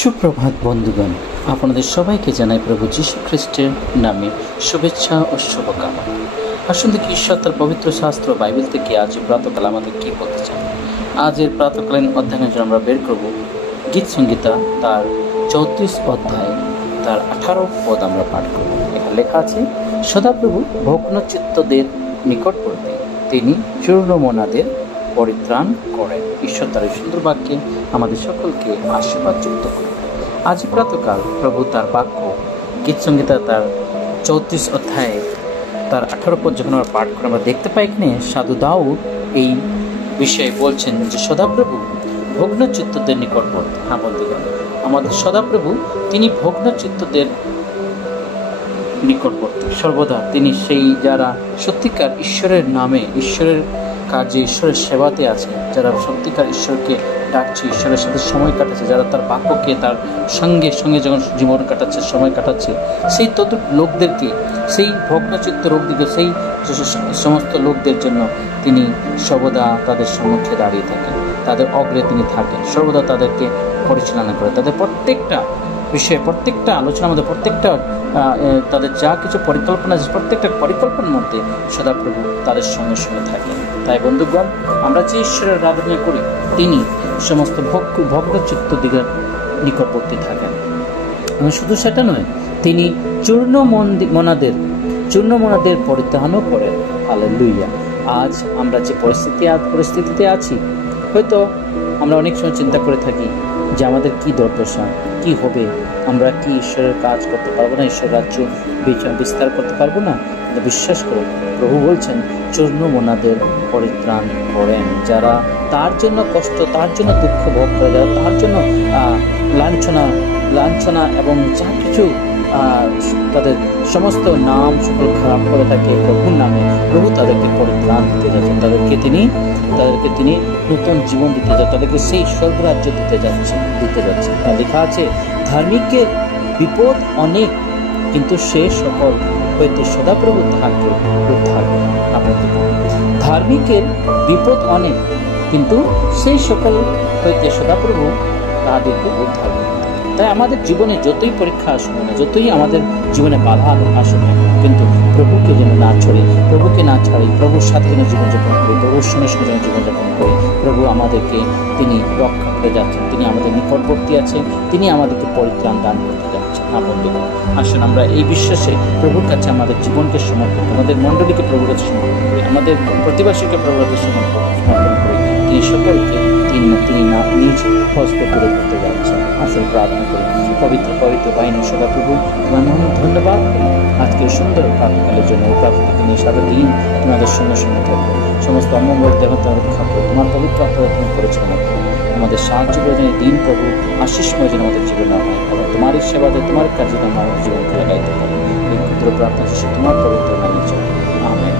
সুপ্রভাত বন্ধুগণ, আপনাদের সবাইকে জানাই প্রভু যীশু খ্রিস্টের নামে শুভেচ্ছা ও শুভকামনা। আসুন দেখি ঈশ্বর তার পবিত্র শাস্ত্র বাইবেল থেকে আজ প্রাতকাল আমাদের কি বলতে চান। আজের প্রাতকালীন অধ্যয়নের জন্য আমরা বের করব গীত সংহিতা তার 34 অধ্যায় তার 18 পদ আমরা পাঠ করব। এখানে লেখা আছে, সদাপ্রভু ভগ্নচিত্তদের নিকটবর্তী, তিনি চূর্ণমনাদের পরিত্রাণ করেন। ঈশ্বর তার এই সুন্দর বাক্যে আমাদের সকলকে আশীর্বাদ যুক্ত করেন। আজ প্রাতকাল প্রভু তার বাক্য গীত সংহিতা তার 34 অধ্যায়ে তার 18 পদ যখন আমরা পাঠ করে আমরা দেখতে পাই, এখানে সাধু দাউদ এই বিষয়ে বলছেন যে সদাপ্রভু ভগ্নচিত্তদের নিকটবর্তী। হ্যাঁ বন্ধুগণ, আমাদের সদাপ্রভু তিনি ভগ্নচিত্তদের নিকটবর্তী, সর্বদা তিনি সেই যারা সত্যিকার ঈশ্বরের নামে, ঈশ্বরের কাজে, ঈশ্বরের সেবাতে আছে, যারা সত্যিকার ঈশ্বরকে ডাকছে, ঈশ্বরের সাথে সময় কাটাচ্ছে, যারা তার বাক্যকে তার সঙ্গে সঙ্গে যখন জীবন কাটাচ্ছে, সময় কাটাচ্ছে, সেই তত লোকদেরকে, সেই ভগ্নচিত্ত লোকদেরকে, সেই সমস্ত লোকদের জন্য তিনি সর্বদা তাদের সম্মুখে দাঁড়িয়ে থাকেন, তাদের অগ্রে তিনি থাকেন, সর্বদা তাদেরকে পরিচালনা করে, তাদের প্রত্যেকটা বিষয়ে, প্রত্যেকটা আলোচনার মধ্যে, প্রত্যেকটা তাদের যা কিছু পরিকল্পনা আছে, প্রত্যেকটা পরিকল্পনার মধ্যে সদাপ্রভু তাদের সঙ্গে সঙ্গে থাকেন। তাই বন্ধুগণ, আমরা যে ঈশ্বরের আরাধনা করি তিনি সমস্ত ভগ্নচিত্ত দিকের নিকটবর্তী থাকেন। শুধু সেটা নয়, তিনি চূর্ণমনাদের পরিত্রাণও করেন। হালেলুয়া। আজ আমরা যে পরিস্থিতিতে আছি, হয়তো আমরা অনেক সময় চিন্তা করে থাকি যে আমাদের কি দুর্দশা, কি হবে, আমরা কি ঈশ্বরের কাজ করতে পারবো না, ঈশ্বর রাজ্য বিস্তার করতে পারবো না। কিন্তু বিশ্বাস করুন, প্রভু বলছেন চূর্ণমনাদের পরিত্রাণ করেন। যারা তার জন্য কষ্ট, তার জন্য দুঃখ ভোগ করে, যারা তার জন্য লাঞ্ছনা এবং যা কিছু তাদের সমস্ত নাম সকল খারাপ করে থাকে, প্রভুর নামে প্রভু তাদেরকে পরিত্রাণ দিতে যাচ্ছেন, তাদেরকে তিনি নতুন জীবন দিতে যাচ্ছেন, তাদেরকে সেই স্বর্গরাজ্য দিতে যাচ্ছেন। লেখা আছে, ধার্মিকের বিপদ অনেক, কিন্তু সে সকল হইতে সদাপ্রভু তাহাকে উদ্ধার করেন। ধার্মিকের বিপদ অনেক, কিন্তু সেই সকল হইতে সদাপ্রভু তাহাদেরকে উদ্ধার করেন। তাই আমাদের জীবনে যতই পরীক্ষা আসুক না, যতই আমাদের জীবনে বাধা আসুক না, কিন্তু প্রভুকে যেন না ছাড়ি, প্রভুর সাথে যেন জীবনযাপন করি, প্রভুর সঙ্গে সঙ্গে যেন জীবনযাপন করি। প্রভু আমাদেরকে তিনি রক্ষা করে যাচ্ছেন, তিনি আমাদের নিকটবর্তী আছেন, তিনি আমাদেরকে পরিত্রাণ দান করতে যাচ্ছেন। আসুন আমরা এই বিশ্বাসে প্রভুর কাছে আমাদের জীবনকে সমর্পণ করি, আমাদের মণ্ডলীকে প্রভুর কাছে সমর্পণ করি, আমাদের প্রতিবাসীকে প্রভুর কাছে সমর্পণ করি। তিনি সকলকে তিনি নিজ হস্তে তুলে ধরতে যাচ্ছেন। আসল প্রার্থনা করি, পবিত্র বাহিনী সদাপ্রভু তোমার ধন্যবাদ আজকে সুন্দর প্রার্থনাকালের জন্য। এই প্রার্থনাকে নিয়ে সারা দিন তোমাদের সঙ্গে সঙ্গে থাকবো, সমস্ত অমঙ্গল দেবতা রক্ষা করো, তোমার পবিত্র আত্মা তুমি পরিচালনা করো, আমাদের সাহায্য প্রয়োজনে দিন প্রভু আশিসময় যেন আমাদের জীবনে হয়, তোমার এই সেবাতে, তোমার কাজে আমাদের জীবনকে লাগাইতে পারে। এই ক্ষুদ্র প্রার্থনা তোমার পবিত্র নামে। আমেন।